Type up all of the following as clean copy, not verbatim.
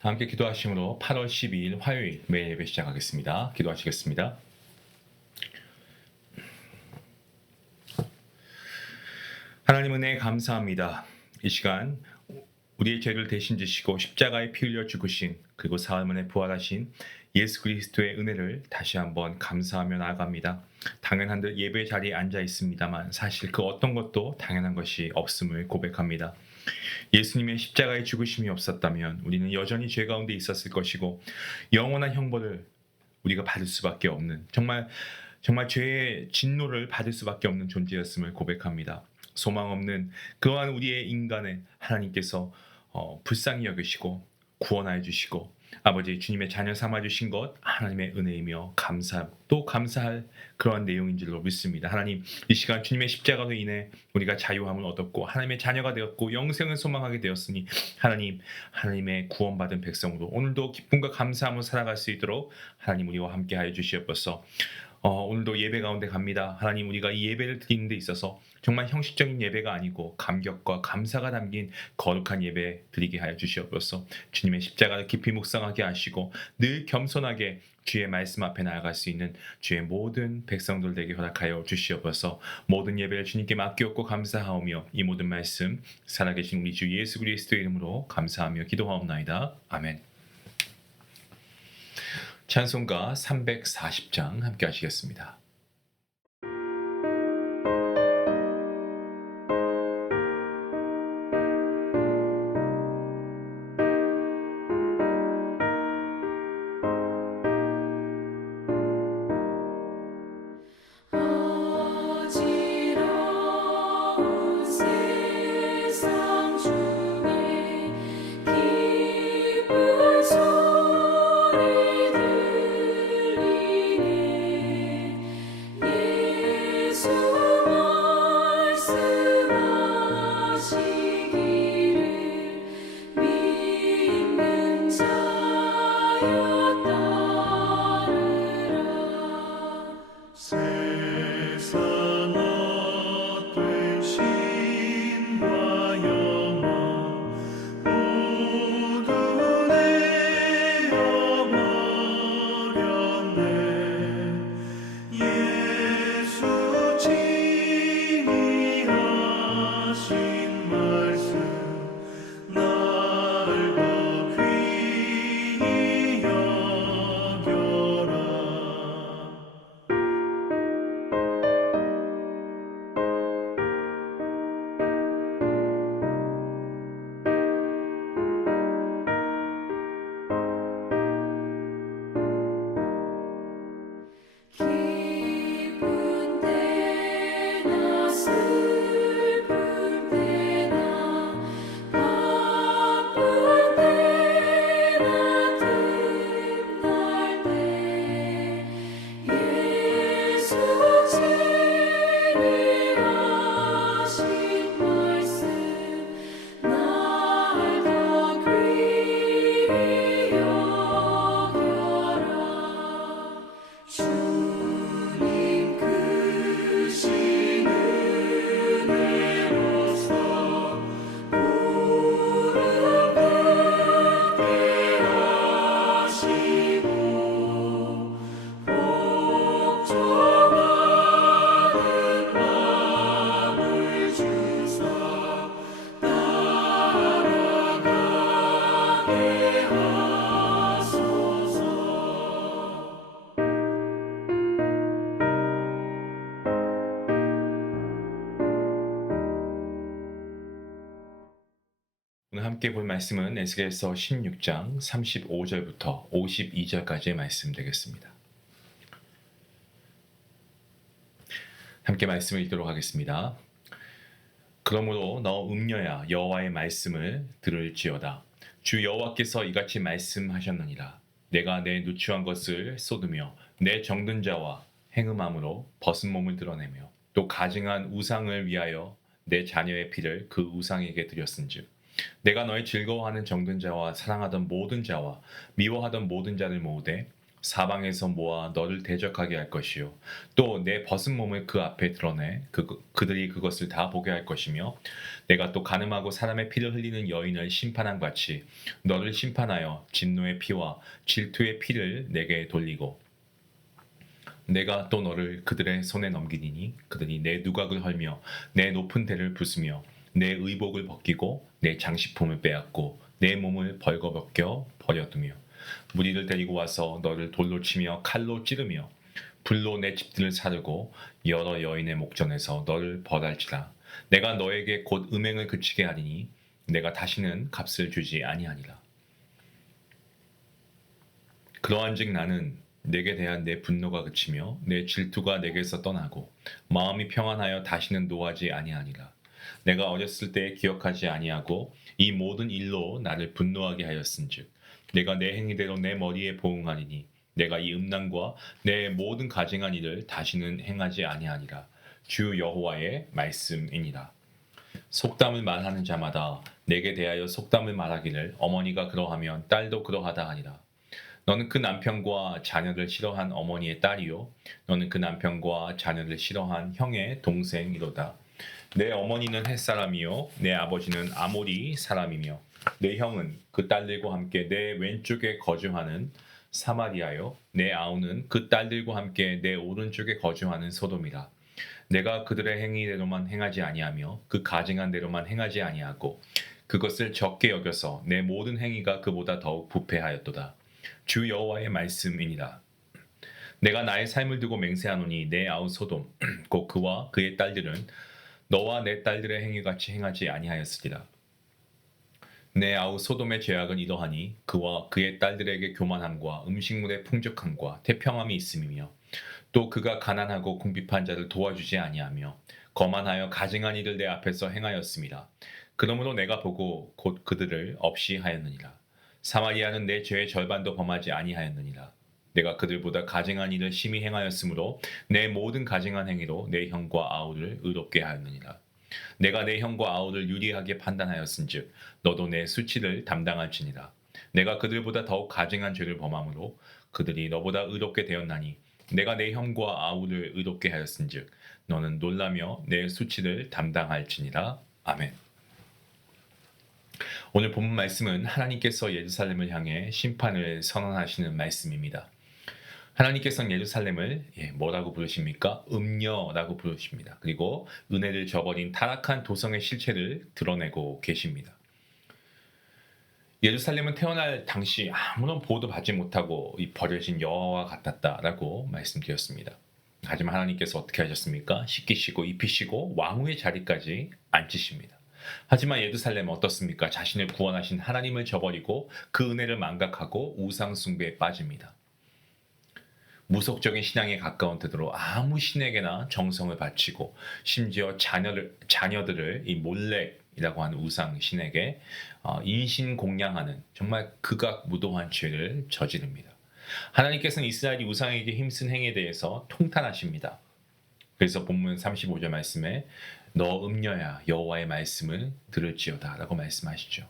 다 함께 기도하심으로 8월 12일 화요일 매일 예배 시작하겠습니다. 기도하시겠습니다. 하나님 은혜 감사합니다. 이 시간 우리의 죄를 대신 지시고 십자가에 피 흘려 죽으신 그리고 사흘 만에 부활하신 예수 그리스도의 은혜를 다시 한번 감사하며 나아갑니다. 당연한 듯 예배 자리에 앉아 있습니다만 사실 그 어떤 것도 당연한 것이 없음을 고백합니다. 예수님의 십자가의 죽으심이 없었다면 우리는 여전히 죄 가운데 있었을 것이고 영원한 형벌을 우리가 받을 수밖에 없는 정말 죄의 진노를 받을 수밖에 없는 존재였음을 고백합니다. 소망 없는 그러한 우리의 인간을 하나님께서 불쌍히 여기시고 구원하여 주시고 아버지 주님의 자녀 삼아 주신 것 하나님의 은혜이며 또 감사할 그러한 내용인 줄로 믿습니다. 하나님 이 시간 주님의 십자가로 인해 우리가 자유함을 얻었고 하나님의 자녀가 되었고 영생을 소망하게 되었으니 하나님의 구원받은 백성으로 오늘도 기쁨과 감사함으로 살아갈 수 있도록 하나님 우리와 함께하여 주시옵소서. 오늘도 예배 가운데 갑니다. 하나님 우리가 이 예배를 드리는 데 있어서 정말 형식적인 예배가 아니고 감격과 감사가 담긴 거룩한 예배 드리게 하여 주시옵소서. 주님의 십자가를 깊이 묵상하게 하시고 늘 겸손하게 주의 말씀 앞에 나아갈 수 있는 주의 모든 백성들에게 허락하여 주시옵소서. 모든 예배를 주님께 맡기옵고 감사하오며 이 모든 말씀 살아계신 우리 주 예수 그리스도의 이름으로 감사하며 기도하옵나이다. 아멘. 찬송가 340장 함께 하시겠습니다. 오늘 함께 볼 말씀은 에스겔서 16장 35절부터 52절까지의 말씀 되겠습니다. 함께 말씀을 읽도록 하겠습니다. 그러므로 너 음녀야 여호와의 말씀을 들을지어다. 주 여호와께서 이같이 말씀하셨느니라. 내가 내 누추한 것을 쏟으며 내 정든 자와 행음함으로 벗은 몸을 드러내며 또 가증한 우상을 위하여 내 자녀의 피를 그 우상에게 드렸은즉 내가 너의 즐거워하는 정든 자와 사랑하던 모든 자와 미워하던 모든 자를 모으되 사방에서 모아 너를 대적하게 할 것이요 또 내 벗은 몸을 그 앞에 드러내 그들이 그것을 다 보게 할 것이며 내가 또 간음하고 사람의 피를 흘리는 여인을 심판한 같이 너를 심판하여 진노의 피와 질투의 피를 내게 돌리고 내가 또 너를 그들의 손에 넘기리니 그들이 내 누각을 헐며 내 높은 대를 부수며 내 의복을 벗기고 내 장식품을 빼앗고 내 몸을 벌거벗겨 버려두며 무리를 데리고 와서 너를 돌로 치며 칼로 찌르며 불로 내 집들을 사르고 여러 여인의 목전에서 너를 벌할지라 내가 너에게 곧 음행을 그치게 하리니 내가 다시는 값을 주지 아니하니라. 그러한즉 나는 내게 대한 내 분노가 그치며 내 질투가 내게서 떠나고 마음이 평안하여 다시는 노하지 아니하니라. 내가 어렸을 때 기억하지 아니하고 이 모든 일로 나를 분노하게 하였은즉 내가 내 행위대로 내 머리에 보응하리니 내가 이 음란과 내 모든 가증한 일을 다시는 행하지 아니하니라. 주 여호와의 말씀이니라. 속담을 말하는 자마다 내게 대하여 속담을 말하기를 어머니가 그러하면 딸도 그러하다 하니라. 너는 그 남편과 자녀를 싫어한 어머니의 딸이요 너는 그 남편과 자녀를 싫어한 형의 동생이로다. 내 어머니는 햇사람이요 내 아버지는 아모리 사람이며 내 형은 그 딸들과 함께 내 왼쪽에 거주하는 사마리아요 내 아우는 그 딸들과 함께 내 오른쪽에 거주하는 소돔이라. 내가 그들의 행위대로만 행하지 아니하며 그 가증한 대로만 행하지 아니하고 그것을 적게 여겨서 내 모든 행위가 그보다 더욱 부패하였도다. 주 여호와의 말씀이니라. 내가 나의 삶을 두고 맹세하노니 내 아우 소돔 곧 그와 그의 딸들은 너와 내 딸들의 행위같이 행하지 아니하였으리라. 내 아우 소돔의 죄악은 이러하니 그와 그의 딸들에게 교만함과 음식물의 풍족함과 태평함이 있음이며 또 그가 가난하고 궁핍한 자를 도와주지 아니하며 거만하여 가증한 일을 내 앞에서 행하였음이라. 그러므로 내가 보고 곧 그들을 없이 하였느니라. 사마리아는 내 죄의 절반도 범하지 아니하였느니라. 내가 그들보다 가증한 일을 심히 행하였으므로 내 모든 가증한 행위로 내 형과 아우를 의롭게 하였느니라. 내가 내 형과 아우를 유리하게 판단하였은즉 너도 내 수치를 담당할지니라. 내가 그들보다 더욱 가증한 죄를 범함으로 그들이 너보다 의롭게 되었나니 내가 내 형과 아우를 의롭게 하였은즉 너는 놀라며 내 수치를 담당할지니라. 아멘. 오늘 본문 말씀은 하나님께서 예루살렘을 향해 심판을 선언하시는 말씀입니다. 하나님께서는 예루살렘을 뭐라고 부르십니까? 음녀라고 부르십니다. 그리고 은혜를 저버린 타락한 도성의 실체를 드러내고 계십니다. 예루살렘은 태어날 당시 아무런 보호도 받지 못하고 버려진 여아와 같았다라고 말씀드렸습니다. 하지만 하나님께서 어떻게 하셨습니까? 씻기시고 입히시고 왕후의 자리까지 앉히십니다. 하지만 예루살렘은 어떻습니까? 자신을 구원하신 하나님을 저버리고 그 은혜를 망각하고 우상 숭배에 빠집니다. 무속적인 신앙에 가까운 태도로 아무 신에게나 정성을 바치고 심지어 자녀들을 이 몰렉이라고 하는 우상 신에게 인신공양하는 정말 극악무도한 죄를 저지릅니다. 하나님께서는 이스라엘이 우상에게 힘쓴 행위에 대해서 통탄하십니다. 그래서 본문 35절 말씀에 너 음녀야 여호와의 말씀을 들을지어다 라고 말씀하시죠.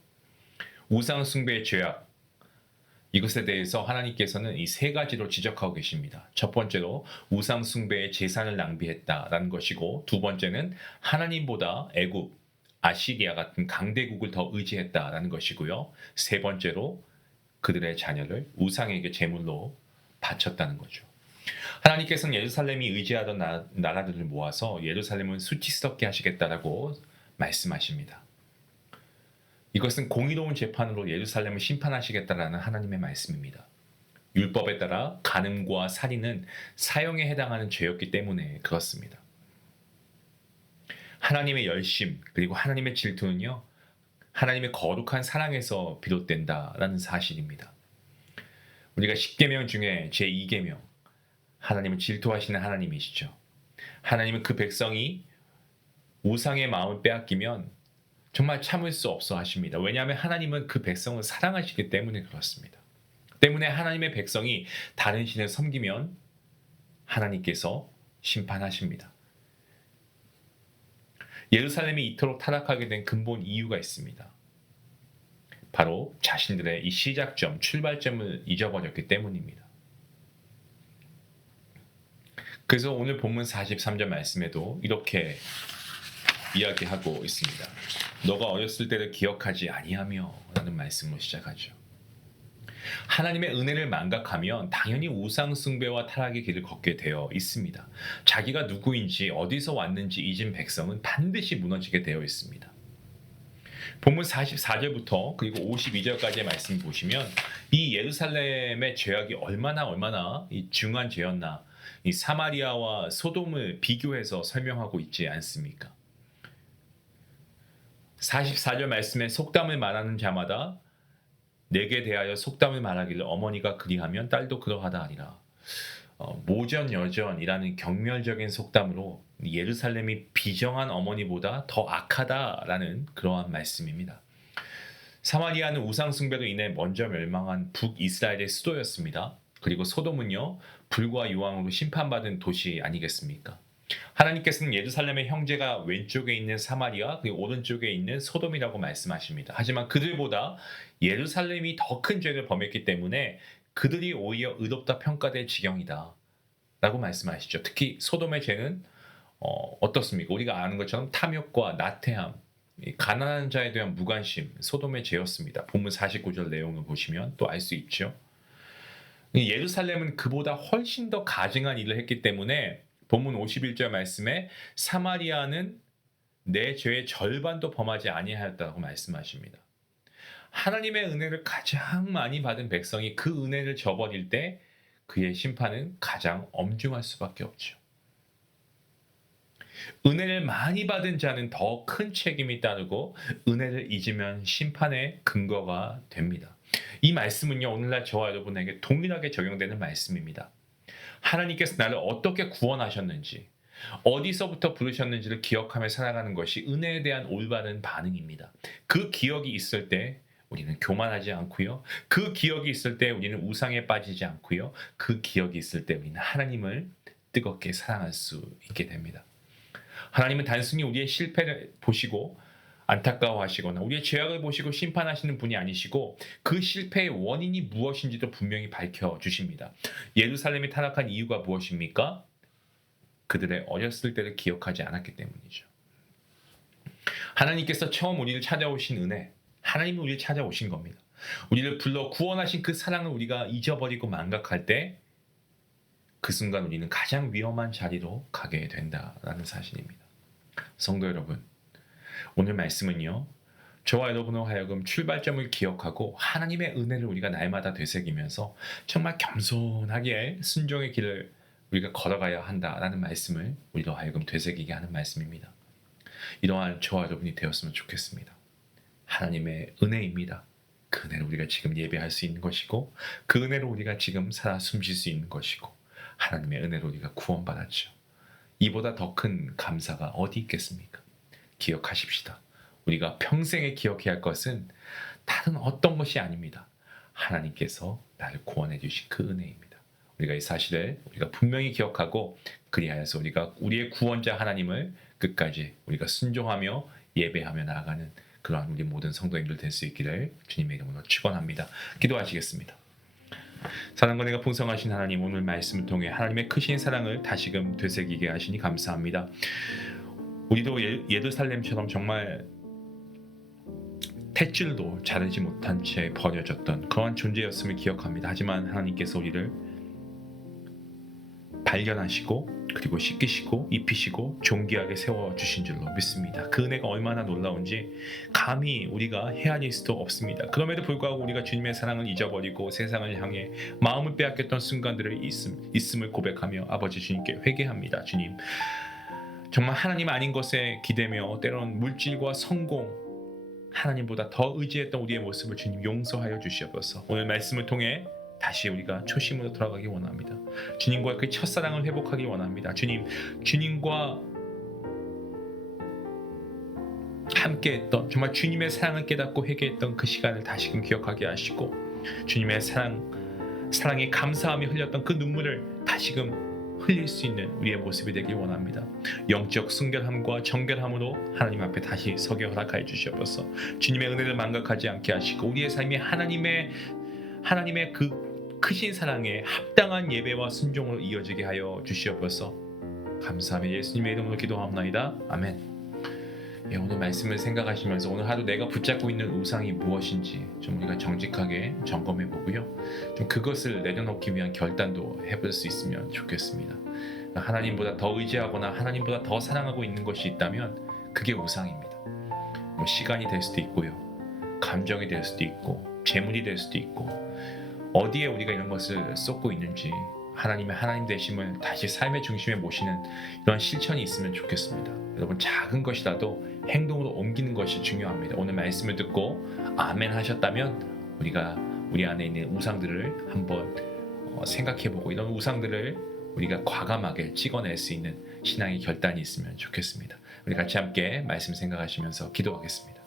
우상 숭배의 죄악 이것에 대해서 하나님께서는 이 세 가지로 지적하고 계십니다. 첫 번째로 우상 숭배의 재산을 낭비했다라는 것이고 두 번째는 하나님보다 애굽, 아시리아 같은 강대국을 더 의지했다라는 것이고요. 세 번째로 그들의 자녀를 우상에게 제물로 바쳤다는 거죠. 하나님께서는 예루살렘이 의지하던 나라들을 모아서 예루살렘을 수치스럽게 하시겠다라고 말씀하십니다. 이것은 공의로운 재판으로 예루살렘을 심판하시겠다라는 하나님의 말씀입니다. 율법에 따라 간음과 살인은 사형에 해당하는 죄였기 때문에 그렇습니다. 하나님의 열심 그리고 하나님의 질투는요. 하나님의 거룩한 사랑에서 비롯된다라는 사실입니다. 우리가 10계명 중에 제2계명 하나님은 질투하시는 하나님이시죠. 하나님은 그 백성이 우상의 마음을 빼앗기면 정말 참을 수 없어 하십니다. 왜냐하면 하나님은 그 백성을 사랑하시기 때문에 그렇습니다. 때문에 하나님의 백성이 다른 신을 섬기면 하나님께서 심판하십니다. 예루살렘이 이토록 타락하게 된 근본 이유가 있습니다. 바로 자신들의 이 시작점, 출발점을 잊어버렸기 때문입니다. 그래서 오늘 본문 43절 말씀에도 이렇게 이야기하고 있습니다. 너가 어렸을 때를 기억하지 아니하며 라는 말씀으로 시작하죠. 하나님의 은혜를 망각하면 당연히 우상 숭배와 타락의 길을 걷게 되어 있습니다. 자기가 누구인지 어디서 왔는지 잊은 백성은 반드시 무너지게 되어 있습니다. 본문 44절부터 그리고 52절까지의 말씀 보시면 이 예루살렘의 죄악이 얼마나 이 중한 죄였나, 이 사마리아와 소돔을 비교해서 설명하고 있지 않습니까? 44절 말씀에 속담을 말하는 자마다 내게 대하여 속담을 말하기를 어머니가 그리하면 딸도 그러하다 하리라. 모전여전이라는 경멸적인 속담으로 예루살렘이 비정한 어머니보다 더 악하다라는 그러한 말씀입니다. 사마리아는 우상 숭배로 인해 먼저 멸망한 북이스라엘의 수도였습니다. 그리고 소돔은요, 불과 유황으로 심판받은 도시 아니겠습니까? 하나님께서는 예루살렘의 형제가 왼쪽에 있는 사마리아 그리고 오른쪽에 있는 소돔이라고 말씀하십니다. 하지만 그들보다 예루살렘이 더 큰 죄를 범했기 때문에 그들이 오히려 의롭다 평가될 지경이다 라고 말씀하시죠. 특히 소돔의 죄는 어떻습니까? 우리가 아는 것처럼 탐욕과 나태함, 가난한 자에 대한 무관심, 소돔의 죄였습니다. 본문 49절 내용을 보시면 또 알 수 있죠. 예루살렘은 그보다 훨씬 더 가증한 일을 했기 때문에 본문 51절 말씀에 사마리아는 내 죄의 절반도 범하지 아니하였다고 말씀하십니다. 하나님의 은혜를 가장 많이 받은 백성이 그 은혜를 저버릴 때 그의 심판은 가장 엄중할 수밖에 없죠. 은혜를 많이 받은 자는 더 큰 책임이 따르고 은혜를 잊으면 심판의 근거가 됩니다. 이 말씀은요, 오늘날 저와 여러분에게 동일하게 적용되는 말씀입니다. 하나님께서 나를 어떻게 구원하셨는지, 어디서부터 부르셨는지를 기억하며 살아가는 것이 은혜에 대한 올바른 반응입니다. 그 기억이 있을 때 우리는 교만하지 않고요. 그 기억이 있을 때 우리는 우상에 빠지지 않고요. 그 기억이 있을 때 우리는 하나님을 뜨겁게 사랑할 수 있게 됩니다. 하나님은 단순히 우리의 실패를 보시고 안타까워하시거나 우리의 죄악을 보시고 심판하시는 분이 아니시고 그 실패의 원인이 무엇인지도 분명히 밝혀주십니다. 예루살렘이 타락한 이유가 무엇입니까? 그들의 어렸을 때를 기억하지 않았기 때문이죠. 하나님께서 처음 우리를 찾아오신 은혜, 하나님이 우리를 찾아오신 겁니다. 우리를 불러 구원하신 그 사랑을 우리가 잊어버리고 망각할 때 그 순간 우리는 가장 위험한 자리로 가게 된다라는 사실입니다. 성도 여러분, 오늘 말씀은요, 저와 여러분으로 하여금 출발점을 기억하고 하나님의 은혜를 우리가 날마다 되새기면서 정말 겸손하게 순종의 길을 우리가 걸어가야 한다라는 말씀을 우리로 하여금 되새기게 하는 말씀입니다. 이러한 저와 여러분이 되었으면 좋겠습니다. 하나님의 은혜입니다. 그 은혜로 우리가 지금 예배할 수 있는 것이고 그 은혜로 우리가 지금 살아 숨쉴 수 있는 것이고 하나님의 은혜로 우리가 구원받았죠. 이보다 더 큰 감사가 어디 있겠습니까? 기억하십시다. 우리가 평생에 기억해야 할 것은 다른 어떤 것이 아닙니다. 하나님께서 나를 구원해 주신 그 은혜입니다. 우리가 이 사실을 우리가 분명히 기억하고 그리하여서 우리가 우리의 구원자 하나님을 끝까지 우리가 순종하며 예배하며 나아가는 그러한 우리 모든 성도님들 될 수 있기를 주님의 이름으로 축원합니다. 기도하시겠습니다. 사랑과 은혜가 풍성하신 하나님, 오늘 말씀을 통해 하나님의 크신 사랑을 다시금 되새기게 하시니 감사합니다. 우리도 예루살렘처럼 정말 탯줄도 자르지 못한 채 버려졌던 그러한 존재였음을 기억합니다. 하지만 하나님께서 우리를 발견하시고 그리고 씻기시고 입히시고 존귀하게 세워주신 줄로 믿습니다. 그 은혜가 얼마나 놀라운지 감히 우리가 헤아릴 수도 없습니다. 그럼에도 불구하고 우리가 주님의 사랑을 잊어버리고 세상을 향해 마음을 빼앗겼던 순간들을 있음을 고백하며 아버지 주님께 회개합니다. 주님, 정말 하나님 아닌 것에 기대며 때로는 물질과 성공, 하나님보다 더 의지했던 우리의 모습을 주님 용서하여 주시옵소서. 오늘 말씀을 통해 다시 우리가 초심으로 돌아가기 원합니다. 주님과 그 첫사랑을 회복하기 원합니다. 주님, 주님과 함께했던 정말 주님의 사랑을 깨닫고 회개했던 그 시간을 다시금 기억하게 하시고 주님의 사랑에 감사하며 흘렸던 그 눈물을 다시금 흘릴 수 있는 우리의 모습이 되길 원합니다. 영적 순결함과 정결함으로 하나님 앞에 다시 서게 허락하여 주시옵소서. 주님의 은혜를 망각하지 않게 하시고 우리의 삶이 하나님의 그 크신 사랑에 합당한 예배와 순종으로 이어지게 하여 주시옵소서. 감사하며 예수님의 이름으로 기도하옵나이다. 아멘. 예, 오늘 말씀을 생각하시면서 오늘 하루 내가 붙잡고 있는 우상이 무엇인지 좀 우리가 정직하게 점검해 보고요. 좀 그것을 내려놓기 위한 결단도 해볼 수 있으면 좋겠습니다. 하나님보다 더 의지하거나 하나님보다 더 사랑하고 있는 것이 있다면 그게 우상입니다. 뭐 시간이 될 수도 있고요. 감정이 될 수도 있고 재물이 될 수도 있고 어디에 우리가 이런 것을 쏟고 있는지 하나님의 하나님 되심을 다시 삶의 중심에 모시는 이런 실천이 있으면 좋겠습니다. 여러분 작은 것이라도 행동으로 옮기는 것이 중요합니다. 오늘 말씀을 듣고 아멘 하셨다면 우리가 우리 안에 있는 우상들을 한번 생각해보고 이런 우상들을 우리가 과감하게 찍어낼 수 있는 신앙의 결단이 있으면 좋겠습니다. 우리 같이 함께 말씀 생각하시면서 기도하겠습니다.